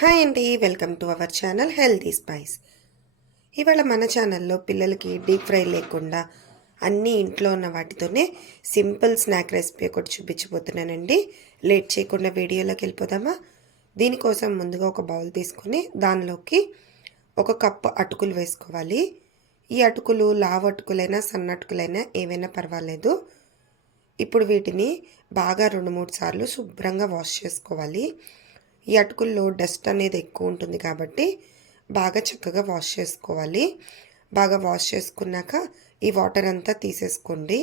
Hi అండి welcome to our channel healthy spice. ఇవాళ మన ఛానల్లో పిల్లలకి డీప్ ఫ్రై లేకుండా అన్నీ ఇంట్లో ఉన్న వాటితోనే సింపుల్ స్నాక్ రెసిపీ ఒకటి చూపించబోతున్నానండి. లేట్ చేయకుండా వీడియోలోకి వెళ్ళిపోదామా? దీనికోసం ముందుగా ఒక బౌల్ తీసుకొని దానిలోకి ఒక కప్పు అటుకులు వేసుకోవాలి. ఈ అటుకులు లావు అటుకులైనా సన్న అటుకులైనా ఏవైనా పర్వాలేదు. ఇప్పుడు వీటిని బాగా రెండు మూడు సార్లు శుభ్రంగా వాష్ చేసుకోవాలి. ఈ అటుకుల్లో డస్ట్ అనేది ఎక్కువ ఉంటుంది కాబట్టి బాగా చక్కగా వాష్ చేసుకోవాలి. బాగా వాష్ చేసుకున్నాక ఈ వాటర్ అంతా తీసేసుకోండి.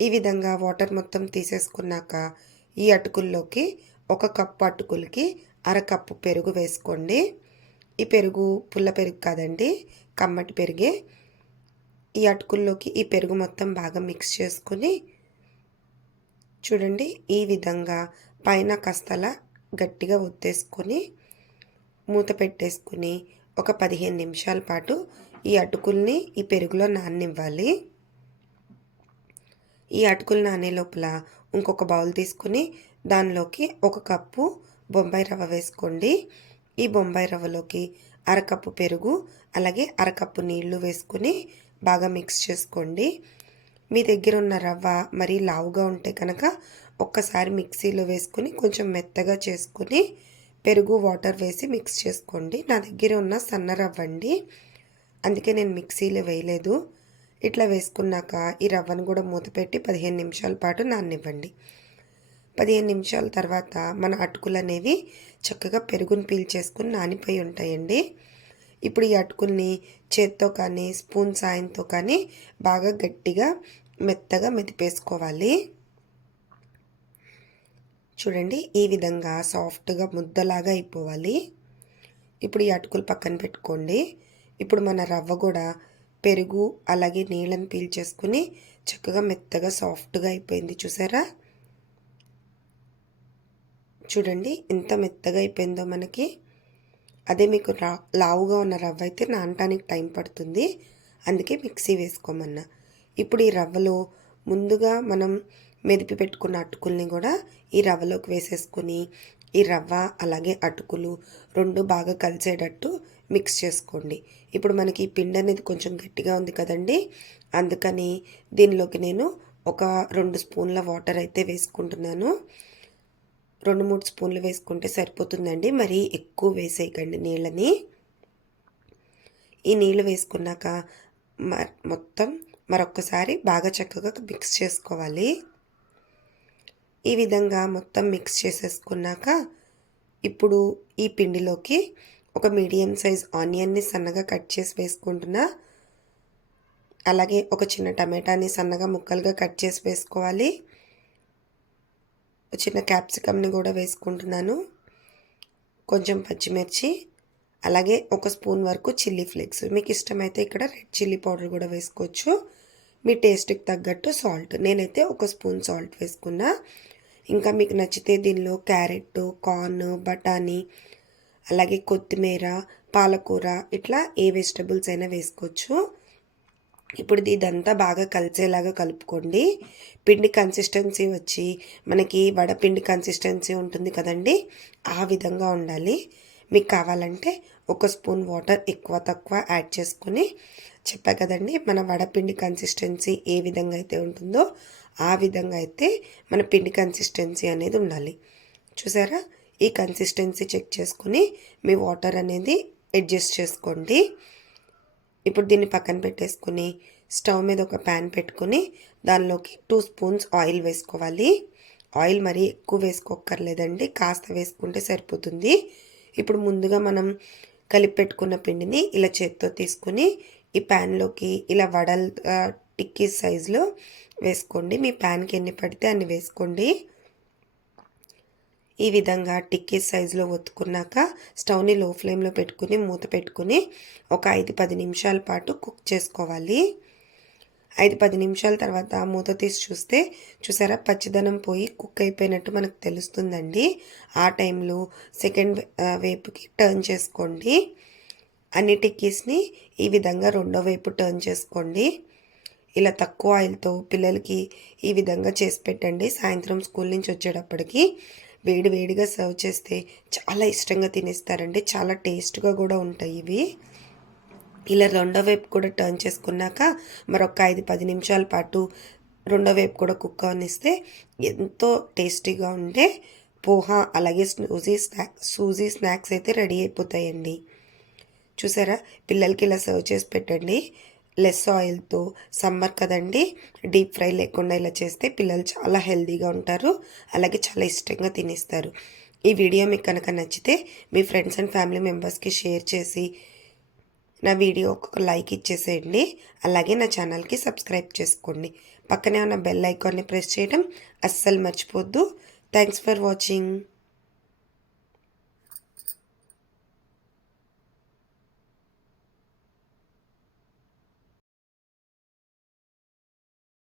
ఈ విధంగా వాటర్ మొత్తం తీసేసుకున్నాక ఈ అటుకుల్లోకి ఒక కప్పు అటుకులకి అరకప్పు పెరుగు వేసుకోండి. ఈ పెరుగు పుల్ల పెరుగు కాదండి కమ్మటి పెరిగే. ఈ అటుకుల్లోకి ఈ పెరుగు మొత్తం బాగా మిక్స్ చేసుకుని చూడండి ఈ విధంగా పైన కాస్తలా గట్టిగా ఒత్తేసుకొని మూత పెట్టేసుకుని ఒక పదిహేను నిమిషాల పాటు ఈ అటుకుల్ని ఈ పెరుగులో నాననివ్వాలి. ఈ అటుకులు నానే లోపల ఇంకొక బౌల్ తీసుకుని దానిలోకి ఒక కప్పు బొంబాయి రవ్వ వేసుకోండి. ఈ బొంబాయి రవ్వలోకి అరకప్పు పెరుగు అలాగే అరకప్పు నీళ్ళు వేసుకొని బాగా మిక్స్ చేసుకోండి. మీ దగ్గర ఉన్న రవ్వ మరీ లావుగా ఉంటే కనుక ఒక్కసారి మిక్సీలో వేసుకొని కొంచెం మెత్తగా చేసుకొని పెరుగు వాటర్ వేసి మిక్స్ చేసుకోండి. నా దగ్గర ఉన్న సన్న రవ్వ అండి. అందుకే నేను మిక్సీలో వేయలేదు. ఇట్లా వేసుకున్నాక ఈ రవ్వను కూడా మూత పెట్టి పదిహేను నిమిషాల పాటు నాననివ్వండి. పదిహేను నిమిషాల తర్వాత మన అటుకులు అనేవి చక్కగా పెరుగుని పీల్చేసుకుని నానిపోయి ఉంటాయండి. ఇప్పుడు ఈ అటుకుల్ని చేత్తో కానీ స్పూన్ సాయంతో కానీ బాగా గట్టిగా మెత్తగా మెదిపేసుకోవాలి. చూడండి ఈ విధంగా సాఫ్ట్గా ముద్దలాగా అయిపోవాలి. ఇప్పుడు ఈ అటుకులు పక్కన పెట్టుకోండి. ఇప్పుడు మన రవ్వ కూడా పెరుగు అలాగే నీళ్ళని పీల్చేసుకుని చక్కగా మెత్తగా సాఫ్ట్గా అయిపోయింది చూసారా? చూడండి ఎంత మెత్తగా అయిపోయిందో మనకి. అదే మీకు రా లావుగా ఉన్న రవ్వ అయితే నానటానికి టైం పడుతుంది. అందుకే మిక్సీ వేసుకోమన్నా. ఇప్పుడు ఈ రవ్వలో ముందుగా మనం మెదిపి పెట్టుకున్న అటుకుల్ని కూడా ఈ రవ్వలోకి వేసేసుకొని ఈ రవ్వ అలాగే అటుకులు రెండు బాగా కలిసేటట్టు మిక్స్ చేసుకోండి. ఇప్పుడు మనకి ఈ పిండి అనేది కొంచెం గట్టిగా ఉంది కదండి. అందుకని దీనిలోకి నేను ఒక రెండు స్పూన్ల వాటర్ అయితే వేసుకుంటున్నాను. రెండు మూడు స్పూన్లు వేసుకుంటే సరిపోతుందండి. మరి ఎక్కువ వేసేయకండి నీళ్ళని. ఈ నీళ్ళు వేసుకున్నాక మొత్తం మరొక్కసారి బాగా చక్కగా మిక్స్ చేసుకోవాలి. ఈ విధంగా మొత్తం మిక్స్ చేసేసుకున్నాక ఇప్పుడు ఈ పిండిలోకి ఒక మీడియం సైజ్ ఆనియన్ని సన్నగా కట్ చేసి వేసుకుంటున్నా. అలాగే ఒక చిన్న టమాటాని సన్నగా ముక్కలుగా కట్ చేసి వేసుకోవాలి. చిన్న క్యాప్సికమ్ని కూడా వేసుకుంటున్నాను. కొంచెం పచ్చిమిర్చి అలాగే ఒక స్పూన్ వరకు చిల్లీ ఫ్లేక్స్ మీకు ఇష్టమైతే ఇక్కడ రెడ్ చిల్లీ పౌడర్ కూడా వేసుకోవచ్చు. మీ టేస్ట్కి తగ్గట్టు సాల్ట్. నేనైతే ఒక స్పూన్ సాల్ట్ వేసుకున్నా. ఇంకా మీకు నచ్చితే దీనిలో క్యారెట్ కార్న్ బఠానీ అలాగే కొత్తిమీర పాలకూర ఇట్లా ఏ వెజిటబుల్స్ అయినా వేసుకోవచ్చు. ఇప్పుడు ఇదంతా బాగా కలిసేలాగా కలుపుకోండి. పిండి కన్సిస్టెన్సీ వచ్చి మనకి వడపిండి కన్సిస్టెన్సీ ఉంటుంది కదండి ఆ విధంగా ఉండాలి. మీకు కావాలంటే ఒక స్పూన్ వాటర్ ఎక్కువ తక్కువ యాడ్ చేసుకొని చెప్పా కదండి మన వడపిండి కన్సిస్టెన్సీ ఏ విధంగా అయితే ఉంటుందో ఆ విధంగా అయితే మన పిండి కన్సిస్టెన్సీ అనేది ఉండాలి. చూసారా? ఈ కన్సిస్టెన్సీ చెక్ చేసుకుని మీ వాటర్ అనేది అడ్జస్ట్ చేసుకోండి. ఇప్పుడు దీన్ని పక్కన పెట్టేసుకుని స్టవ్ మీద ఒక ప్యాన్ పెట్టుకుని దానిలోకి టూ స్పూన్స్ ఆయిల్ వేసుకోవాలి. ఆయిల్ మరీ ఎక్కువ వేసుకోక్కర్లేదండి కాస్త వేసుకుంటే సరిపోతుంది. ఇప్పుడు ముందుగా మనం కలిపి పెట్టుకున్న పిండిని ఇలా చేత్తో తీసుకుని ఈ ప్యాన్లోకి ఇలా వడల్ టిక్కీ సైజులో వేసుకోండి. మీ ప్యాన్కి ఎన్ని పడితే అన్ని వేసుకోండి. ఈ విధంగా టిక్కీ సైజులో ఒత్తుకున్నాక స్టవ్ని లో ఫ్లేమ్లో పెట్టుకుని మూత పెట్టుకుని ఒక ఐదు పది నిమిషాల పాటు కుక్ చేసుకోవాలి. ఐదు పది నిమిషాల తర్వాత మూత తీసి చూస్తే చూసారా? పచ్చిదనం పోయి కుక్ అయిపోయినట్టు మనకు తెలుస్తుందండి. ఆ టైంలో సెకండ్ వేపుకి టర్న్ చేసుకోండి. అన్ని టిక్కీస్ని ఈ విధంగా రెండో వైపు టర్న్ చేసుకోండి. ఇలా తక్కువ ఆయిల్తో పిల్లలకి ఈ విధంగా చేసి పెట్టండి. సాయంత్రం స్కూల్ నుంచి వచ్చేటప్పటికి వేడి వేడిగా సర్వ్ చేస్తే చాలా ఇష్టంగా తినేస్తారండి. చాలా టేస్ట్గా కూడా ఉంటాయి ఇవి. ఇలా రెండో వైపు కూడా టర్న్ చేసుకున్నాక మరొక ఐదు పది నిమిషాల పాటు రెండో వైపు కూడా కుక్ అవనిస్తే ఎంతో టేస్టీగా ఉండే పోహా అలాగే సూజీ స్నాక్ సూజీ స్నాక్స్ అయితే రెడీ అయిపోతాయండి. చూసారా? పిల్లలకి ఇలా సర్వ్ చేసి పెట్టండి. లెస్ ఆయిల్తో సమ్మర్ కదండి. డీప్ ఫ్రై లేకుండా ఇలా చేస్తే పిల్లలు చాలా హెల్తీగా ఉంటారు. అలాగే చాలా ఇష్టంగా తినేస్తారు. ఈ వీడియో మీకు కనుక నచ్చితే మీ ఫ్రెండ్స్ అండ్ ఫ్యామిలీ మెంబర్స్కి షేర్ చేసి నా వీడియో ఒక లైక్ ఇచ్చేసేయండి. అలాగే నా ఛానల్కి సబ్స్క్రైబ్ చేసుకోండి. పక్కనే ఉన్న బెల్ ఐకాన్ని ప్రెస్ చేయడం అస్సలు మర్చిపోద్దు. Thanks for watching.